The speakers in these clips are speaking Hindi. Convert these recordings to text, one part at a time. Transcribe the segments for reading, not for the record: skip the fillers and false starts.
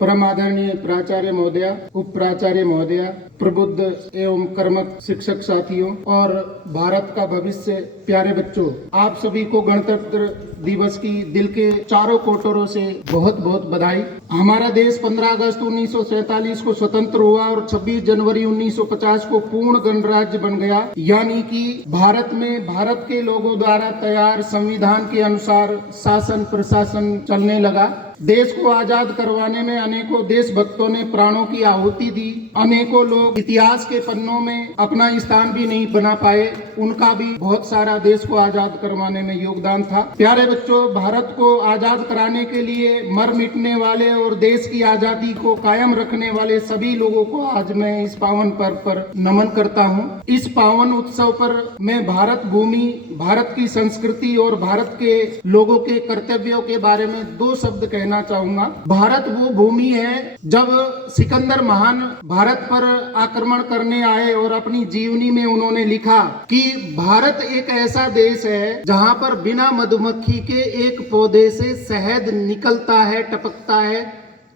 परम आदरणीय प्राचार्य महोदया, उप प्राचार्य महोदया, प्रबुद्ध एवं कर्मठ शिक्षक साथियों और भारत का भविष्य प्यारे बच्चों, आप सभी को गणतंत्र दिवस की दिल के चारों कोटरों से बहुत बहुत बधाई। हमारा देश 15 अगस्त 1947 को स्वतंत्र हुआ और 26 जनवरी 1950 को पूर्ण गणराज्य बन गया। यानी कि भारत में भारत के लोगों द्वारा तैयार संविधान के अनुसार शासन प्रशासन चलने लगा। देश को आजाद करवाने में अनेकों देशभक्तों ने प्राणों की आहुति दी। अनेकों लोग इतिहास के पन्नों में अपना स्थान भी नहीं बना पाए, उनका भी बहुत सारा देश को आजाद करवाने में योगदान था। प्यारे बच्चों, भारत को आजाद कराने के लिए मर मिटने वाले और देश की आजादी को कायम रखने वाले सभी लोगों को आज मैं इस पावन पर्व पर नमन करता हूँ। इस पावन उत्सव पर मैं भारत भूमि, भारत की संस्कृति और भारत के लोगों के कर्तव्यों के बारे में दो शब्द कहना चाहूंगा। भारत वो भूमि है जब सिकंदर महान भारत पर आक्रमण करने आए और अपनी जीवनी में उन्होंने लिखा कि भारत एक ऐसा देश है जहां पर बिना मधुमक्खी के एक पौधे से शहद निकलता है, टपकता है।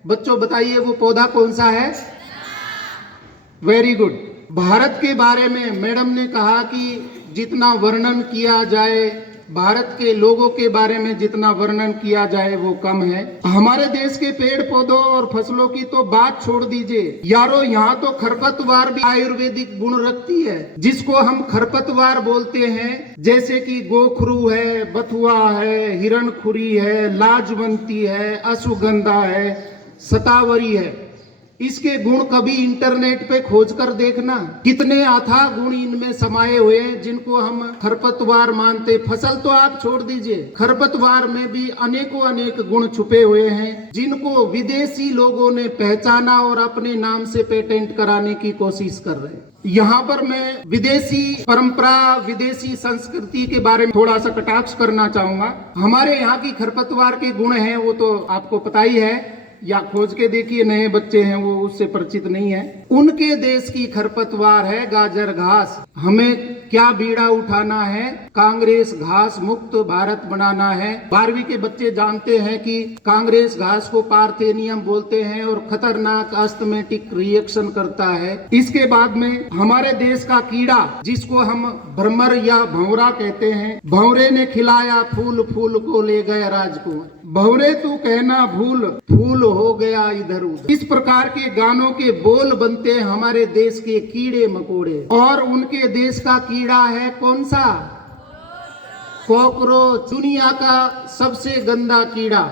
बच्चों बताइए वो पौधा कौन सा है? Very good. भारत के बारे में मैडम ने कहा कि जितना वर्णन किया जाए, भारत के लोगों के बारे में जितना वर्णन किया जाए वो कम है। हमारे देश के पेड़ पौधों और फसलों की तो बात छोड़ दीजिए यारो, यहाँ तो खरपतवार भी आयुर्वेदिक गुण रखती है, जिसको हम खरपतवार बोलते हैं, जैसे कि गोखरू है, बथुआ है, हिरणखुरी है, लाजवंती है, अश्वगंधा है, शतावरी है। इसके गुण कभी इंटरनेट पे खोज कर देखना, कितने अथाह गुण इनमें समाये हुए हैं जिनको हम खरपतवार मानते। फसल तो आप छोड़ दीजिए, खरपतवार में भी अनेकों अनेक गुण छुपे हुए हैं जिनको विदेशी लोगों ने पहचाना और अपने नाम से पेटेंट कराने की कोशिश कर रहे हैं। यहाँ पर मैं विदेशी परंपरा, विदेशी संस्कृति के बारे में थोड़ा सा कटाक्ष करना चाहूंगा। हमारे यहाँ की खरपतवार के गुण हैं वो तो आपको पता ही है, या खोज के देखिए, नए बच्चे हैं वो उससे परिचित नहीं है। उनके देश की खरपतवार है गाजर घास। हमें क्या बीड़ा उठाना है? कांग्रेस घास मुक्त भारत बनाना है। 12वीं के बच्चे जानते हैं कि कांग्रेस घास को पार्थेनियम बोलते हैं और खतरनाक अस्थमेटिक रिएक्शन करता है। इसके बाद में हमारे देश का कीड़ा जिसको हम भ्रमर या भंवरा कहते हैं, भंवरे ने खिलाया फूल, फूल को ले गया राजकुमार, भंवरे तू कहना भूल, फूल हो गया इधर उधर। इस प्रकार के गानों के बोल बनते हैं हमारे देश के कीड़े मकोड़े। और उनके देश का कीड़ा है कौन सा? कॉकरोच। दुनिया का सबसे गंदा कीड़ा,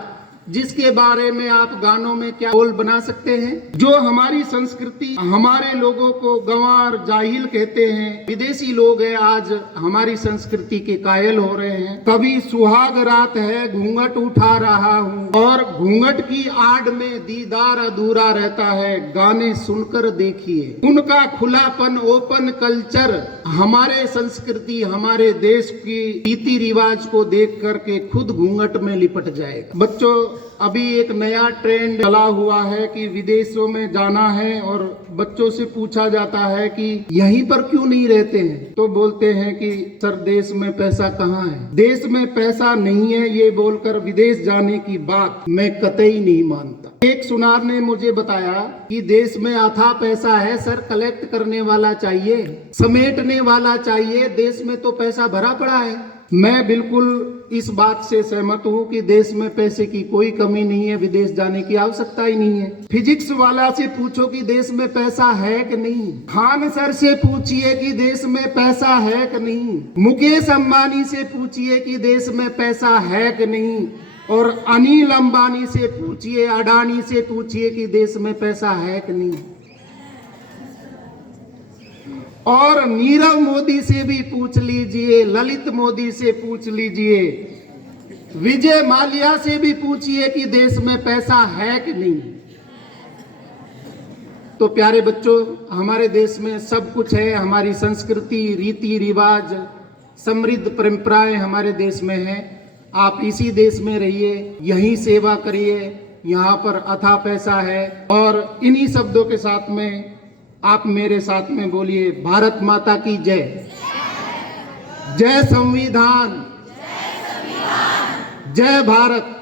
जिसके बारे में आप गानों में क्या बोल बना सकते हैं? जो हमारी संस्कृति, हमारे लोगों को गंवार, जाहिल कहते हैं, विदेशी लोग हैं आज हमारी संस्कृति के कायल हो रहे हैं। कभी सुहाग रात है घूंघट उठा रहा हूँ, और घूंघट की आड़ में दीदार अधूरा रहता है, गाने सुनकर देखिए। उनका खुलापन, ओपन कल्चर हमारे संस्कृति, हमारे देश की रीति रिवाज को देख करके खुद घूंघट में लिपट जाएगा। बच्चों, अभी एक नया ट्रेंड चला हुआ है कि विदेशों में जाना है और बच्चों से पूछा जाता है कि यहीं पर क्यों नहीं रहते हैं, तो बोलते हैं कि सर देश में पैसा कहाँ है, देश में पैसा नहीं है। ये बोलकर विदेश जाने की बात मैं कतई नहीं मानता। एक सुनार ने मुझे बताया कि देश में अथाह पैसा है सर, कलेक्ट करने वाला चाहिए, समेटने वाला चाहिए, देश में तो पैसा भरा पड़ा है। मैं बिल्कुल इस बात से सहमत हूँ कि देश में पैसे की कोई कमी नहीं है, विदेश जाने की आवश्यकता ही नहीं है। फिजिक्स वाला से पूछो कि देश में पैसा है कि नहीं, खान सर से पूछिए कि देश में पैसा है कि नहीं, मुकेश अंबानी से पूछिए कि देश में पैसा है कि नहीं, और अनिल अंबानी से पूछिए, अडानी से पूछिए कि देश में पैसा है कि नहीं, और नीरव मोदी से भी पूछ लीजिए, ललित मोदी से पूछ लीजिए, विजय माल्या से भी पूछिए कि देश में पैसा है कि नहीं। तो प्यारे बच्चों, हमारे देश में सब कुछ है, हमारी संस्कृति, रीति रिवाज, समृद्ध परंपराएं हमारे देश में है। आप इसी देश में रहिए, यहीं सेवा करिए, यहाँ पर अथाह पैसा है। और इन्हीं शब्दों के साथ में आप मेरे साथ में बोलिए, भारत माता की जय, जय संविधान, जय भारत।